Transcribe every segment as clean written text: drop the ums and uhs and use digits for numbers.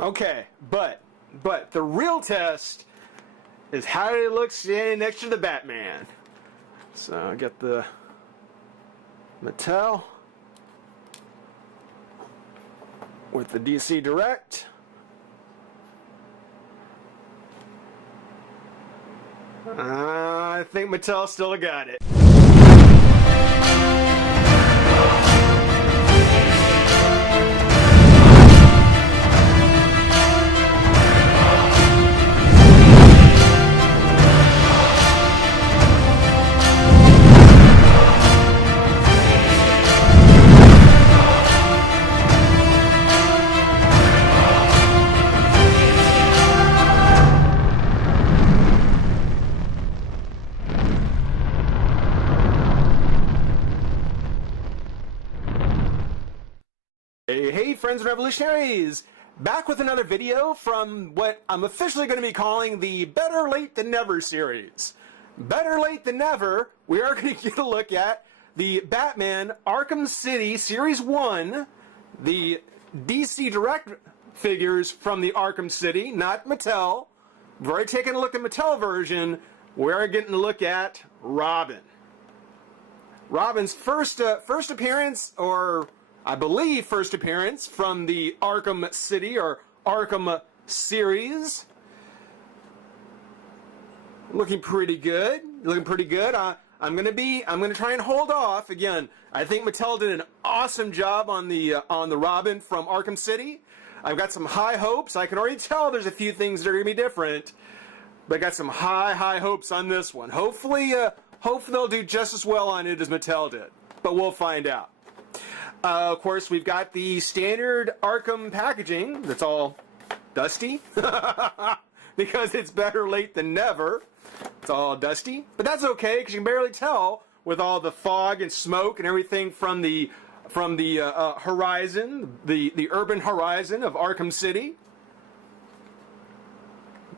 Okay, but the real test is how it looks standing next to the Batman. So I'll get the Mattel with the DC Direct. I think Mattel still got it. Hey friends and revolutionaries! Back with another video from what I'm officially going to be calling the Better Late Than Never series. Better late than never, we are going to get a look at the Batman Arkham City Series 1, the DC Direct figures from the Arkham City, not Mattel. We've already taken a look at the Mattel version. We're getting a look at Robin. Robin's first appearance, or I believe first appearance from the Arkham City or Arkham series. Looking pretty good. Looking pretty good. I'm gonna try and hold off. Again, I think Mattel did an awesome job on the Robin from Arkham City. I've got some high hopes. I can already tell there's a few things that are gonna be different, but I got some high hopes on this one. Hopefully they'll do just as well on it as Mattel did, but we'll find out. Of course, we've got the standard Arkham packaging that's all dusty because it's better late than never. It's all dusty, but that's okay because you can barely tell with all the fog and smoke and everything from the horizon, the urban horizon of Arkham City.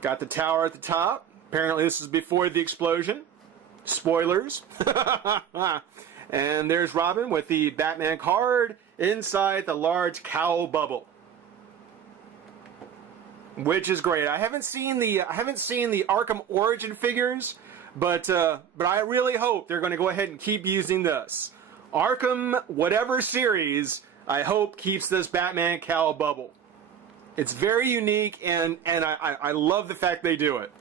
Got the tower at the top. Apparently, this is before the explosion. Spoilers. And there's Robin with the Batman card inside the large cowl bubble, which is great. I haven't seen the Arkham Origin figures, but I really hope they're going to go ahead and keep using this. Arkham whatever series, I hope keeps this Batman cowl bubble. It's very unique, and I love the fact they do it.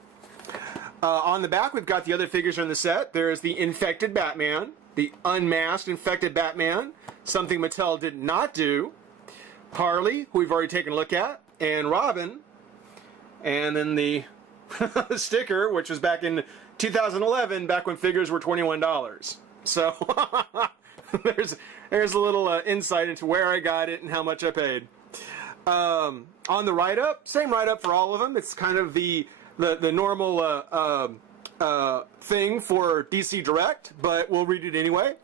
On the back, we've got the other figures in the set. There's the infected Batman, the unmasked infected Batman, something Mattel did not do. Harley, who we've already taken a look at, and Robin, and then the sticker, which was back in 2011, back when figures were $21. So there's a little insight into where I got it and how much I paid. On the write-up, same write-up for all of them. It's kind of the normal thing for DC Direct, but we'll read it anyway.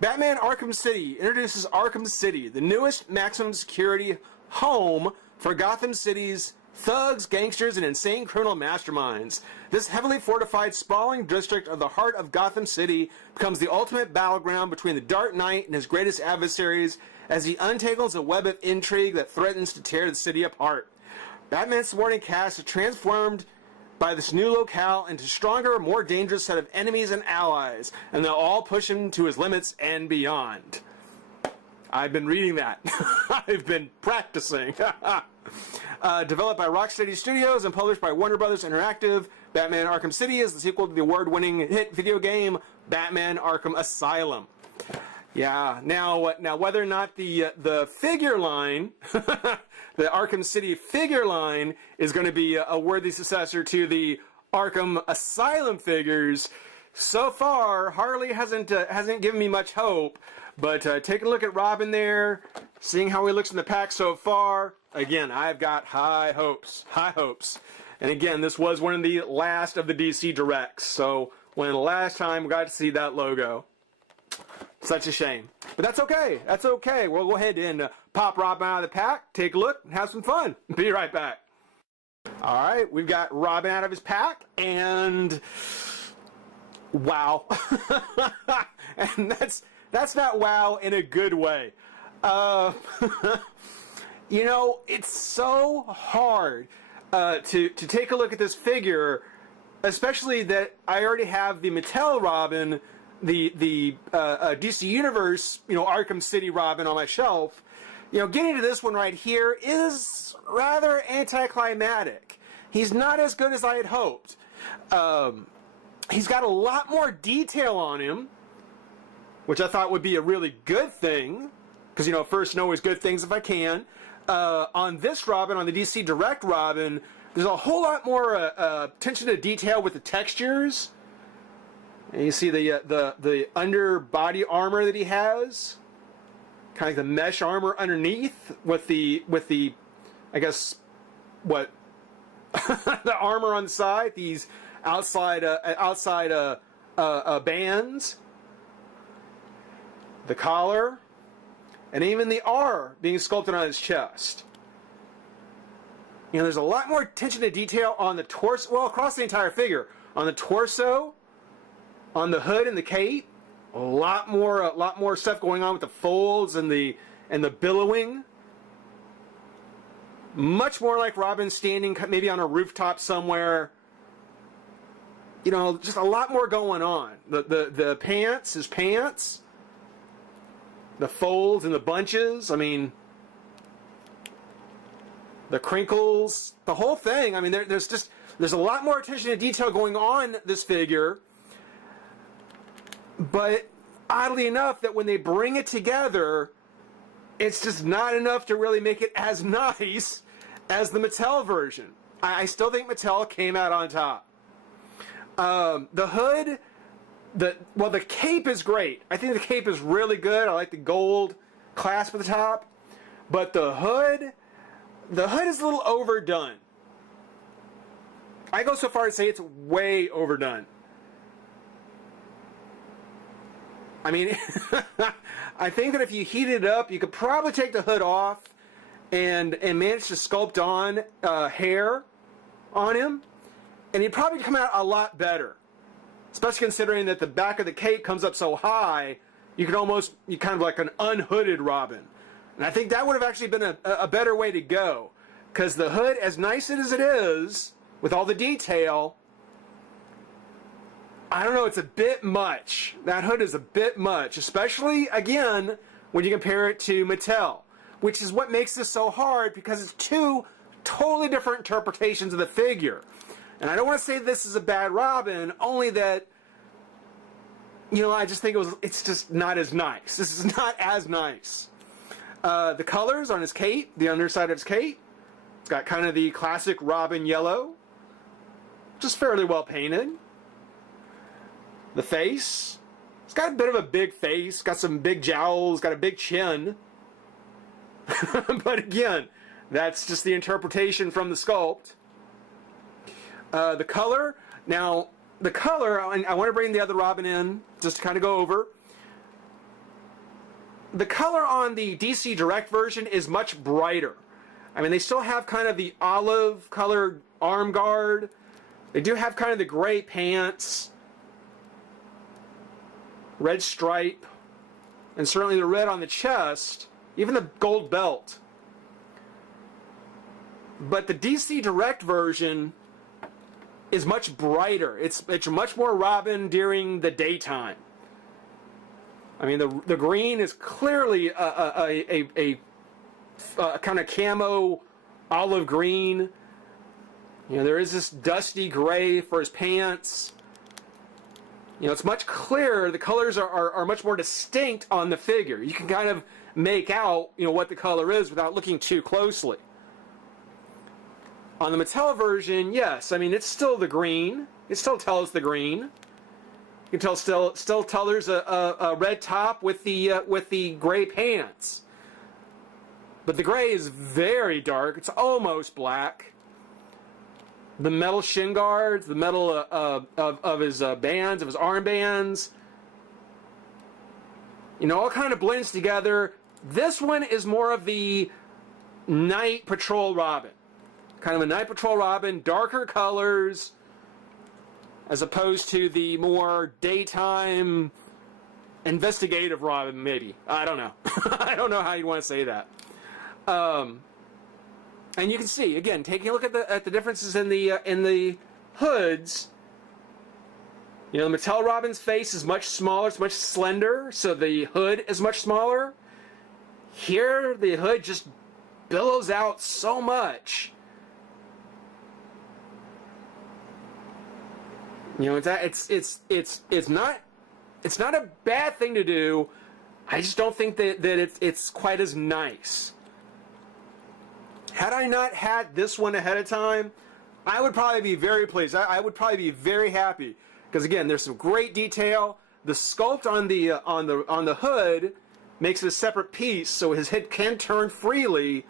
Batman Arkham City introduces Arkham City, the newest maximum security home for Gotham City's thugs, gangsters, and insane criminal masterminds. This heavily fortified, sprawling district of the heart of Gotham City becomes the ultimate battleground between the Dark Knight and his greatest adversaries as he untangles a web of intrigue that threatens to tear the city apart. Batman's supporting cast is transformed by this new locale into stronger, more dangerous set of enemies and allies, and they'll all push him to his limits and beyond. I've been reading that. I've been practicing. Developed by ROCKSTEADY Studios and published by Warner Brothers Interactive, Batman Arkham City is the sequel to the award-winning hit video game Batman Arkham Asylum. Yeah, now whether or not the figure line, the Arkham City figure line, is going to be a worthy successor to the Arkham Asylum figures, so far Harley hasn't given me much hope. But taking a look at Robin there, seeing how he looks in the pack so far, again, I've got high hopes. And again, this was one of the last of the DC Directs, so when the last time we got to see that logo. Such a shame. But that's okay. That's okay. We'll go ahead and pop Robin out of the pack, take a look, and have some fun. Be right back. All right, we've got Robin out of his pack, and wow. And that's not wow in a good way. You know, it's so hard to take a look at this figure, especially that I already have the Mattel Robin, the DC Universe, you know, Arkham City Robin on my shelf. You know, getting to this one right here is rather anticlimactic. He's not as good as I had hoped. He's got a lot more detail on him, which I thought would be a really good thing, because, you know, first and always good things if I can. On this Robin, on the DC Direct Robin, there's a whole lot more attention to detail with the textures. And you see the under body armor that he has, kind of like the mesh armor underneath with the I guess what the armor on the side, these outside bands, the collar, and even the R being sculpted on his chest. You know, there's a lot more attention to detail on the torso, well, across the entire figure. On the torso, on the hood and the cape, a lot more stuff going on with the folds and the billowing. Much more like Robin standing maybe on a rooftop somewhere. You know, just a lot more going on. The pants, his pants, the folds and the bunches. I mean, the crinkles, the whole thing. I mean, there's a lot more attention to detail going on this figure. But oddly enough, that when they bring it together, it's just not enough to really make it as nice as the Mattel version. I still think Mattel came out on top. The hood, the cape is great. I think the cape is really good. I like the gold clasp at the top. But the hood is a little overdone. I go so far as to say it's way overdone. I mean, I think that if you heat it up, you could probably take the hood off and manage to sculpt on hair on him, and he'd probably come out a lot better. Especially considering that the back of the cape comes up so high, you kind of like an unhooded Robin. And I think that would have actually been a better way to go. Because the hood, as nice as it is, with all the detail, I don't know, it's a bit much. That hood is a bit much. Especially, again, when you compare it to Mattel. Which is what makes this so hard, because it's two totally different interpretations of the figure. And I don't want to say this is a bad Robin, only that, you know, I just think it's just not as nice. This is not as nice. The colors on his cape, the underside of his cape, it's got kind of the classic Robin yellow, just fairly well painted. The face, it's got a bit of a big face, got some big jowls, got a big chin. But again, that's just the interpretation from the sculpt. The color, now the color, I want to bring the other Robin in just to kind of go over. The color on the DC Direct version is much brighter. I mean, they still have kind of the olive colored arm guard. They do have kind of the gray pants, red stripe, and certainly the red on the chest, even the gold belt. But the DC Direct version is much brighter. It's much more Robin during the daytime. I mean, the green is clearly a kind of camo olive green. You know, there is this dusty gray for his pants. You know, it's much clearer. The colors are much more distinct on the figure. You can kind of make out, you know, what the color is without looking too closely. On the Mattel version, yes, I mean, it's still the green. It still tells the green. You can tell still tell there's a red top with the gray pants. But the gray is very dark. It's almost black. The metal shin guards, the metal of his bands, of his armbands, you know, all kind of blends together. This one is more of the night patrol Robin. Kind of a night patrol Robin, darker colors, as opposed to the more daytime investigative Robin, maybe. I don't know. I don't know how you want to say that. And you can see, again, taking a look at the differences in the hoods. You know, Mattel Robin's face is much smaller, it's much slender, so the hood is much smaller. Here, the hood just billows out so much. You know, it's not a bad thing to do. I just don't think that it's quite as nice. Had I not had this one ahead of time, I would probably be very pleased. I would probably be very happy because again, there's some great detail. The sculpt on the hood makes it a separate piece, so his head can turn freely.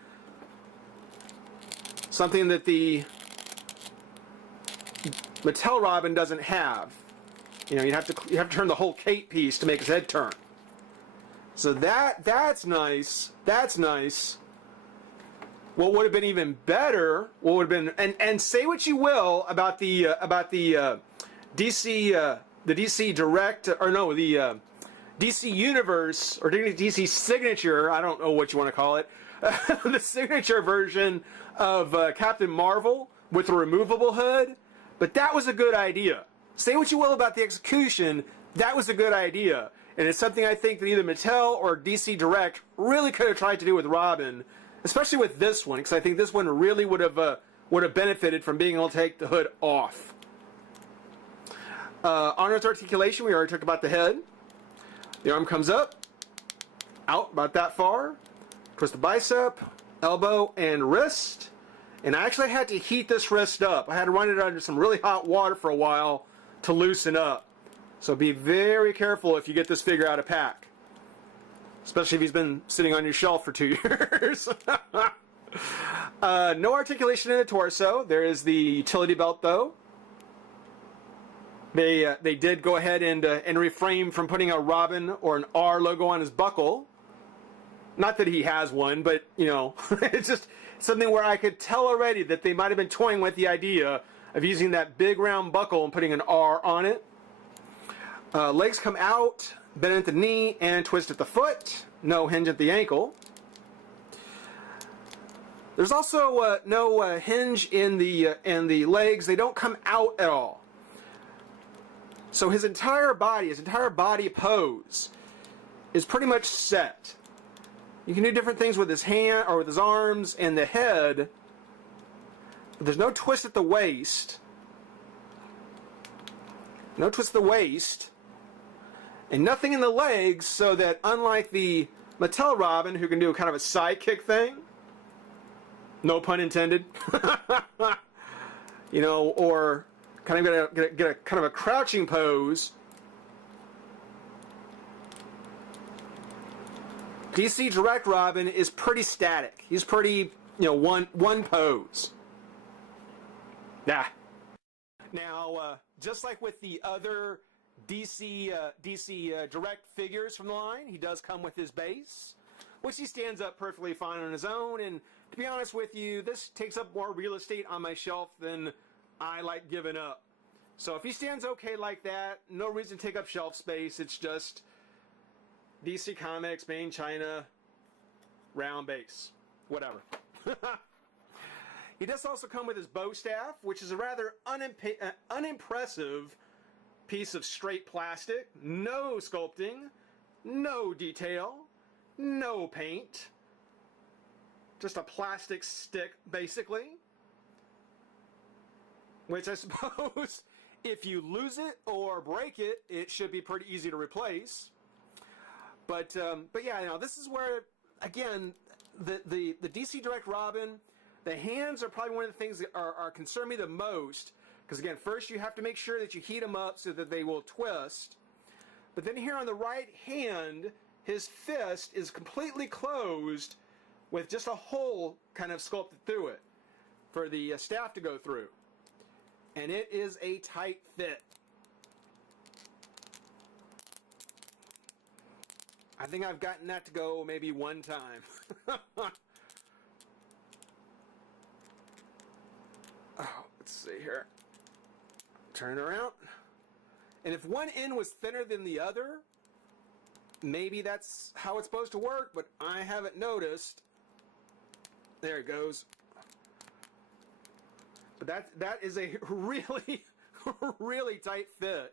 Something that the Mattel Robin doesn't have. You know, you have to turn the whole cape piece to make his head turn. So that's nice. That's nice. What would have been even better? What would have been and say what you will about the DC Direct or no the DC Universe or DC Signature. I don't know what you want to call it. The signature version of Captain Marvel with a removable hood. But that was a good idea. Say what you will about the execution, that was a good idea. And it's something I think that either Mattel or DC Direct really could have tried to do with Robin, especially with this one, because I think this one really would have benefited from being able to take the hood off. On its articulation, we already talked about the head. The arm comes up, out about that far, twist the bicep, elbow, and wrist. And I actually had to heat this wrist up. I had to run it under some really hot water for a while to loosen up. So be very careful if you get this figure out of pack. Especially if he's been sitting on your shelf for 2 years. No articulation in the torso. There is the utility belt though. They did go ahead and refrain from putting a Robin or an R logo on his buckle. Not that he has one, but you know, it's just something where I could tell already that they might have been toying with the idea of using that big round buckle and putting an R on it. Legs come out, bend at the knee, and twist at the foot. No hinge at the ankle. There's also no hinge in the legs. They don't come out at all. So his entire body pose is pretty much set. You can do different things with his hand or with his arms and the head. But there's no twist at the waist. No twist at the waist. And nothing in the legs, so that unlike the Mattel Robin, who can do kind of a sidekick thing, no pun intended, you know, or kind of get a kind of a crouching pose. DC Direct Robin is pretty static. He's pretty, you know, one pose. Yeah. Now, just like with the other DC Direct figures from the line, he does come with his base, which he stands up perfectly fine on his own. And to be honest with you, this takes up more real estate on my shelf than I like giving up. So if he stands okay like that, no reason to take up shelf space. It's just DC Comics, made in China, round base, whatever. He does also come with his bow staff, which is a rather unimpressive piece of straight plastic. No sculpting, no detail, no paint. Just a plastic stick, basically. Which I suppose, if you lose it or break it, it should be pretty easy to replace. But yeah, you know, this is where, again, the DC Direct Robin, the hands are probably one of the things that are concern me the most. Because again, first you have to make sure that you heat them up so that they will twist. But then here on the right hand, his fist is completely closed with just a hole kind of sculpted through it for the staff to go through. And it is a tight fit. I think I've gotten that to go maybe one time. Oh, let's see here. Turn it around. And if one end was thinner than the other, maybe that's how it's supposed to work, but I haven't noticed. There it goes. But that is a really, really tight fit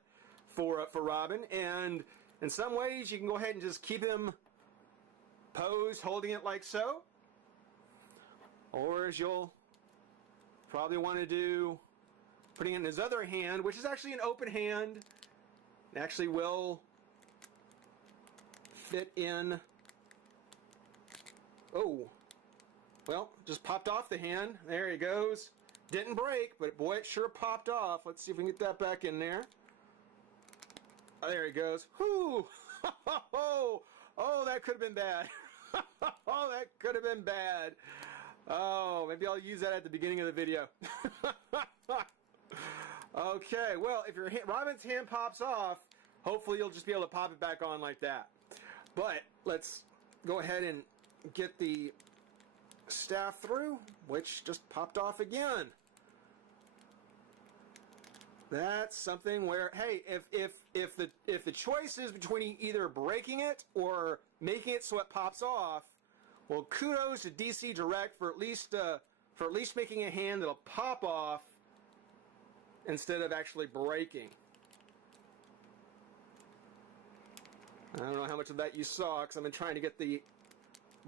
for Robin. And in some ways, you can go ahead and just keep him posed, holding it like so. Or as you'll probably want to do, putting it in his other hand, which is actually an open hand. It actually will fit in. Oh, well, just popped off the hand. There he goes. Didn't break, but boy, it sure popped off. Let's see if we can get that back in there. Oh, there he goes. Whoo! Oh, that could have been bad. Oh, that could have been bad. Oh, maybe I'll use that at the beginning of the video. Okay, well, if your Robin's hand pops off, hopefully you'll just be able to pop it back on like that. But let's go ahead and get the staff through, which just popped off again. That's something where, hey, if the choice is between either breaking it or making it so it pops off, well, kudos to DC Direct for at least making a hand that'll pop off instead of actually breaking. I don't know how much of that you saw because I've been trying to get the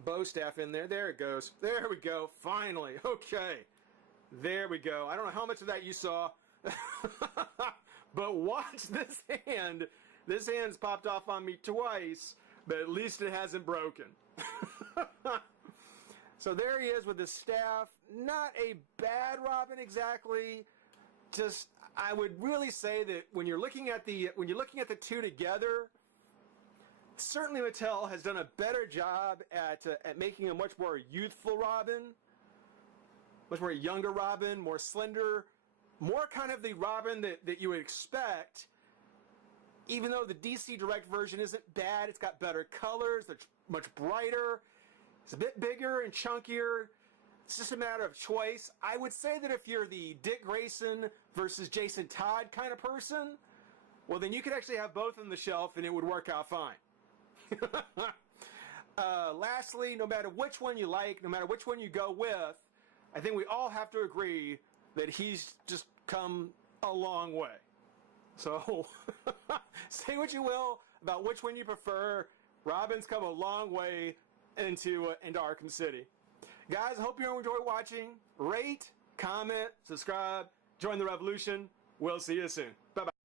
bow staff in there. There it goes. There we go. Finally. Okay. There we go. I don't know how much of that you saw. But watch this hand. This hand's popped off on me twice, but at least it hasn't broken. So there he is with his staff. Not a bad Robin exactly. Just, I would really say that when you're looking at the two together, certainly Mattel has done a better job at making a much more youthful Robin, much more younger Robin, more slender, more kind of the Robin that you would expect. Even though the DC Direct version isn't bad, it's got better colors, they're much brighter, it's a bit bigger and chunkier. It's just a matter of choice. I would say that if you're the Dick Grayson versus Jason Todd kind of person, well, then you could actually have both on the shelf and it would work out fine. Lastly, no matter which one you like, no matter which one you go with, I think we all have to agree that he's just come a long way. So, say what you will about which one you prefer. Robin's come a long way into Arkham City. Guys, I hope you enjoy watching. Rate, comment, subscribe, join the revolution. We'll see you soon. Bye-bye.